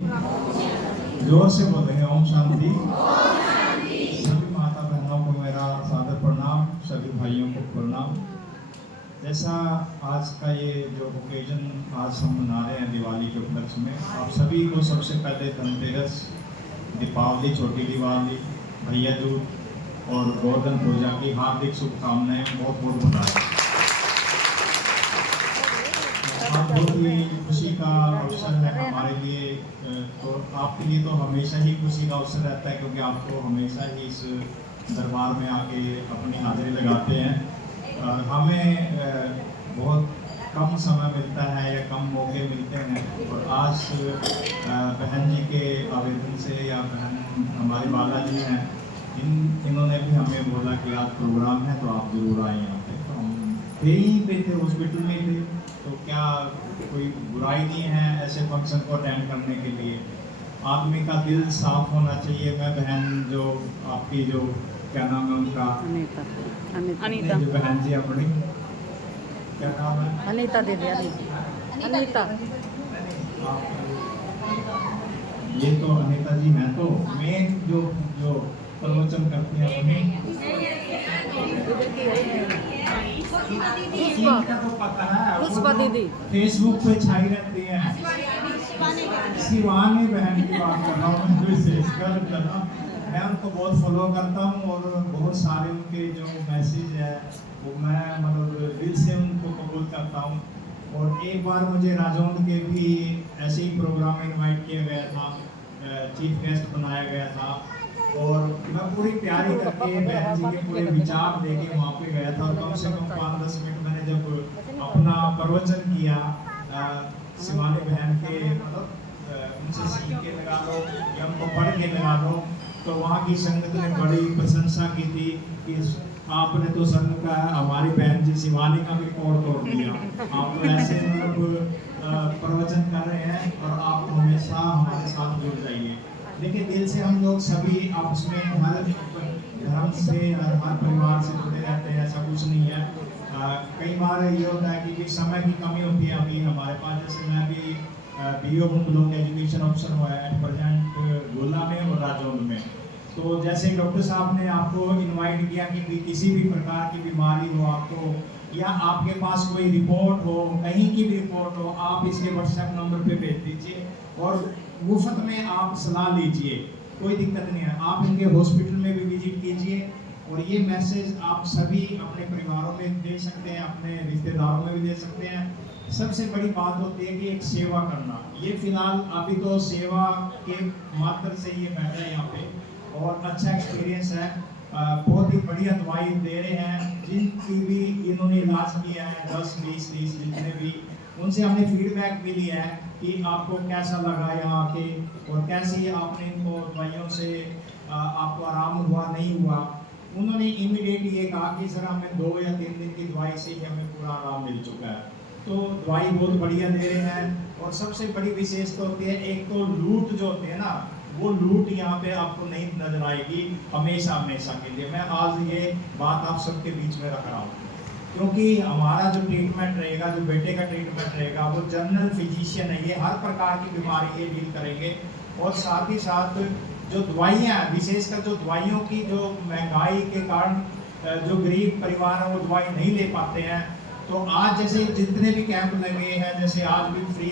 जोर से बोलेंगे ओम शांति। सभी माता बहनों को मेरा सादर प्रणाम, सभी भाइयों को प्रणाम। जैसा आज का ये जो ओकेजन आज हम मना रहे हैं दिवाली के उपलक्ष्य में, आप सभी को सबसे पहले धनतेरस, दीपावली, छोटी दिवाली, भैया दूज और गोवर्धन पूजा की हार्दिक शुभकामनाएं, बहुत बहुत बधाई। आज बहुत ही खुशी का अवसर है हमारे लिए, तो आपके लिए तो हमेशा ही खुशी का अवसर रहता है, क्योंकि आप तो हमेशा ही इस दरबार में आके अपनी हाजिरी लगाते हैं। हमें बहुत कम समय मिलता है या कम मौके मिलते हैं, और आज बहन जी के आवेदन से या बहन हमारे बालाजी हैं, इन्होंने भी हमें बोला कि आज प्रोग्राम है तो आप जरूर आए यहाँ पे। तो हम यहीं पे थे, हॉस्पिटल में थे, तो क्या कोई बुराई नहीं है ऐसे फंक्शन को अटेंड करने के लिए। आदमी का दिल साफ होना चाहिए। मैं बहन जो आपकी जो क्या नाम है उनका, अनीता जो बहन जी अपनी क्या नाम है, अनीता दीदी, अनीता। ये तो अनीता जी हैं, तो मेन जो जो प्रवचन करती हैं इनका तो पता है, पुष्पा दीदी फेसबुक पे छाई रहती है। शिवानी बहन की बात कर रहा हूँ, विशेषकर मैं उनको बहुत फॉलो करता हूँ, और बहुत सारे उनके जो मैसेज है वो मैं मतलब दिल से उनको कबूल करता हूँ। और एक बार मुझे राजौंद के भी ऐसे ही प्रोग्राम इनवाइट किया गया था, चीफ गेस्ट बनाया गया था, और मैं पूरी तैयारी करके बहन जी के पूरे विचार देके वहाँ पे गया था। कम से कम 5-10 मिनट मैंने जब अपना प्रवचन किया शिवानी बहन के, मतलब उनसे सीख के लगा लो या उनको पढ़ के लगा लो, तो वहाँ की संगत ने बड़ी प्रशंसा की थी कि आपने तो संग का हमारी बहन जी शिवानी का भी रिकॉर्ड तोड़ दिया। आप तो ऐसे मतलब प्रवचन कर रहे हैं, और आप हमेशा हमारे साथ जुड़ जाइए। देखिए, दिल से हम लोग सभी आपस में हर धर्म से हर परिवार से जुड़े रहते हैं, ऐसा कुछ नहीं है। कई बार ये होता है कि समय की कमी होती है अभी हमारे पास। जैसे मैं भी बीओ हूँ, ब्लॉक एजुकेशन ऑफिसर हुआ है एट प्रेजेंट गोला में और राजौंद में। तो जैसे डॉक्टर साहब ने आपको इनवाइट किया कि किसी भी प्रकार की बीमारी हो आपको, या आपके पास कोई रिपोर्ट हो, कहीं की भी रिपोर्ट हो, आप इसके व्हाट्सएप नंबर पे भेज दीजिए और मुफ्त में आप सलाह लीजिए, कोई दिक्कत नहीं है। आप इनके हॉस्पिटल में भी विजिट कीजिए, और ये मैसेज आप सभी अपने परिवारों में दे सकते हैं, अपने रिश्तेदारों में भी दे सकते हैं। सबसे बड़ी बात होती है कि एक सेवा करना। ये फिलहाल अभी तो सेवा के मात्र से ये बैठा है यहाँ पे, और अच्छा एक्सपीरियंस है। बहुत ही बढ़िया दवाई दे रहे हैं। जिनकी भी इन्होंने इलाज किया है 10-20 जितने भी, उनसे हमने फीडबैक भी लिया है कि आपको कैसा लगा यहाँ आके, और कैसी आपने इनको दवाइयों से आपको आराम हुआ नहीं हुआ। उन्होंने इमीडिएट ये कहा कि सर हमें 2 या 3 दिन की दवाई से ही हमें पूरा आराम मिल चुका है। तो दवाई बहुत बढ़िया दे रहे हैं। और सबसे बड़ी विशेषता होती है, एक तो लूट जो होती है ना, वो लूट यहाँ पे आपको नहीं नजर आएगी हमेशा हमेशा के लिए। मैं आज ये बात आप सबके बीच में रख रहा हूँ, क्योंकि हमारा जो ट्रीटमेंट रहेगा, जो बेटे का ट्रीटमेंट रहेगा, वो जनरल फिजिशियन है, ये हर प्रकार की बीमारी ये डील करेंगे। और साथ ही साथ जो दवाइयाँ, विशेषकर जो दवाइयों की जो महंगाई के कारण जो गरीब परिवार है वो दवाई नहीं ले पाते हैं। तो आज जैसे जितने भी कैंप लगे हैं, जैसे आज भी फ्री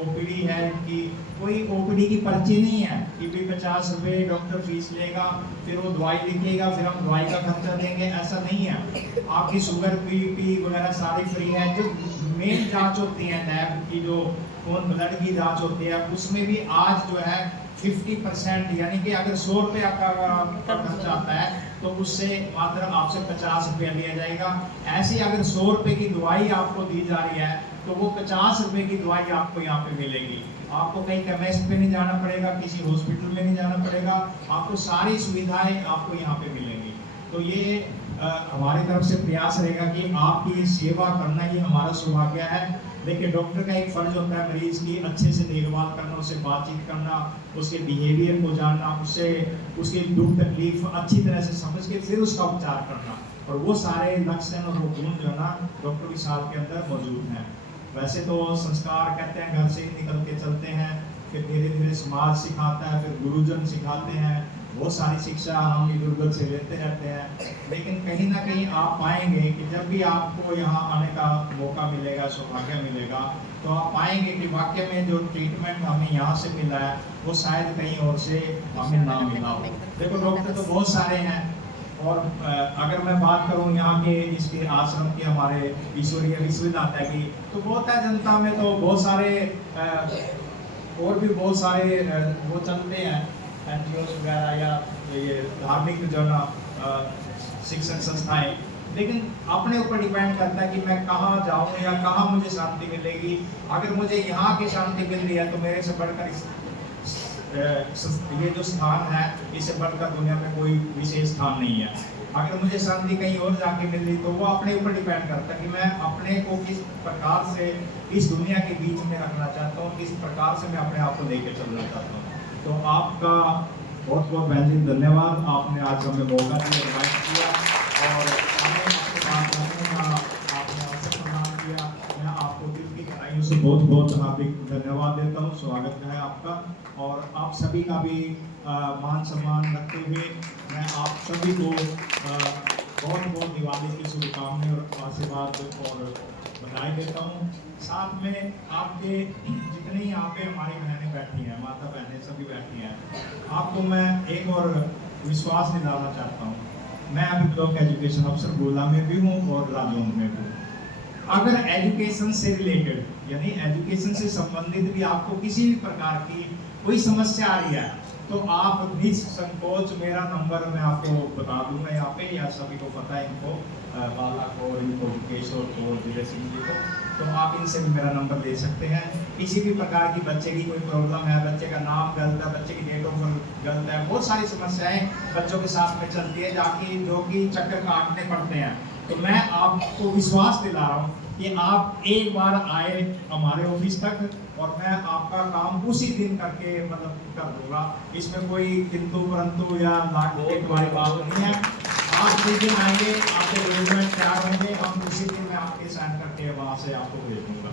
ओपीडी है इनकी, कोई ओपीडी की पर्ची नहीं है कि भी 50 रुपये डॉक्टर फीस लेगा, फिर वो दवाई लिखेगा, फिर हम दवाई का खर्चा देंगे, ऐसा नहीं है। आपकी शुगर बीपी वगैरह सारी फ्री है। जो मेन जांच होती है लैब की, जो खून ब्लड की जांच होती है, उसमें भी आज जो है 50%, यानी कि अगर 100 रुपये आपका खर्चा आता है तो उससे मात्र आपसे 50 रुपया लिया जाएगा। ऐसे ही अगर 100 रुपये की दवाई आपको दी जा रही है तो वो 50 रुपये की दवाई आपको यहाँ पे मिलेगी। आपको कहीं केमिस्ट पे नहीं जाना पड़ेगा, किसी हॉस्पिटल में नहीं जाना पड़ेगा, आपको सारी सुविधाएं आपको यहाँ पे मिलेंगी। तो ये हमारी तरफ से प्रयास रहेगा कि आपकी सेवा करना ही हमारा सौभाग्य है। देखिए, डॉक्टर का एक फर्ज होता है मरीज की अच्छे से देखभाल करना, उससे बातचीत करना, उसके बिहेवियर को जानना, उससे उसकी दुख तकलीफ अच्छी तरह से समझ के फिर उसका उपचार करना। और वो सारे लक्षण और वो गुण जो है ना डॉक्टर की साथ के अंदर मौजूद हैं। वैसे तो संस्कार कहते हैं घर से ही निकल के चलते हैं, फिर धीरे धीरे समाज सिखाता है, फिर गुरुजन सिखाते हैं, बहुत सारी शिक्षा हम इधर उधर से लेते रहते हैं। लेकिन कहीं ना कहीं आप पाएंगे कि जब भी आपको यहाँ आने का मौका मिलेगा, सौभाग्य मिलेगा, तो आप पाएंगे कि वाकई में जो ट्रीटमेंट हमें यहाँ से मिला है वो शायद कहीं और से हमें ना मिला हो। देखो डॉक्टर तो बहुत सारे हैं, और अगर मैं बात करूं यहाँ के इसके आश्रम की, हमारे ईश्वरीय विश्वविद्यालय की, तो बहुत है जनता में तो बहुत सारे और भी बहुत सारे वो चलते हैं एनजीओस वगैरह या ये धार्मिक जो ना शिक्षण संस्थाएं। लेकिन अपने ऊपर डिपेंड करता है कि मैं कहाँ जाऊँ या कहाँ मुझे शांति मिलेगी। अगर मुझे यहाँ की शांति मिल रही है तो मेरे से बढ़कर ये जो स्थान है, इससे बढ़कर दुनिया में कोई विशेष स्थान नहीं है। अगर मुझे शांति कहीं और जाके मिल रही तो वो अपने ऊपर डिपेंड करता है कि मैं अपने को किस प्रकार से इस दुनिया के बीच में रखना चाहता हूँ, किस प्रकार से मैं अपने आप को लेकर चलना चाहता हूँ। तो आपका बहुत बहुत बहन जी धन्यवाद, आपने आज हमें मौका दिया, इनवाइट किया और हमें आपसे बात करने का आपने अवसर प्रदान किया। मैं आपको दिल की गहराइयों से बहुत बहुत हार्दिक धन्यवाद देता हूँ, स्वागत है आपका। और आप सभी का भी मान सम्मान रखते हुए मैं आप सभी को बहुत बहुत दिवाली की शुभकामनाएं और आशीर्वाद और बधाई देता हूँ। साथ में आपके जितनी यहाँ पे हमारी बहनें बैठी हैं, माता बहनें सभी बैठी हैं, आपको मैं एक और विश्वास दिलाना चाहता हूँ। मैं अभी ब्लॉक एजुकेशन अफसर गोला में भी हूँ और राजौंद में भी। अगर एजुकेशन से रिलेटेड यानी एजुकेशन से संबंधित भी आपको किसी भी प्रकार की कोई समस्या आ रही है तो आप निसंकोच, मेरा नंबर मैं आपको बता दूंगा यहाँ पे, या सभी को पता है, इनको बाला को, इनको केशव को, विजय सिंह जी को, तो आप इनसे भी मेरा नंबर ले सकते हैं। किसी भी प्रकार की बच्चे की कोई प्रॉब्लम है, बच्चे का नाम गलत है, बच्चे की डेट ऑफ बर्थ गलत है, बहुत सारी समस्याएं बच्चों के साथ में चलती है जाके जो कि चक्कर काटने पड़ते हैं। तो मैं आपको विश्वास दिला रहा हूँ कि आप एक बार आए हमारे ऑफिस तक और मैं आपका काम उसी दिन करके मतलब कर दूंगा। इसमें कोई किंतु परंतु या लाख वाली बात नहीं है। आप जिस दिन आएंगे, आपके डॉक्यूमेंट तैयार होंगे, हम उसी दिन मैं आपके साइन करके वहाँ से आपको भेज दूंगा।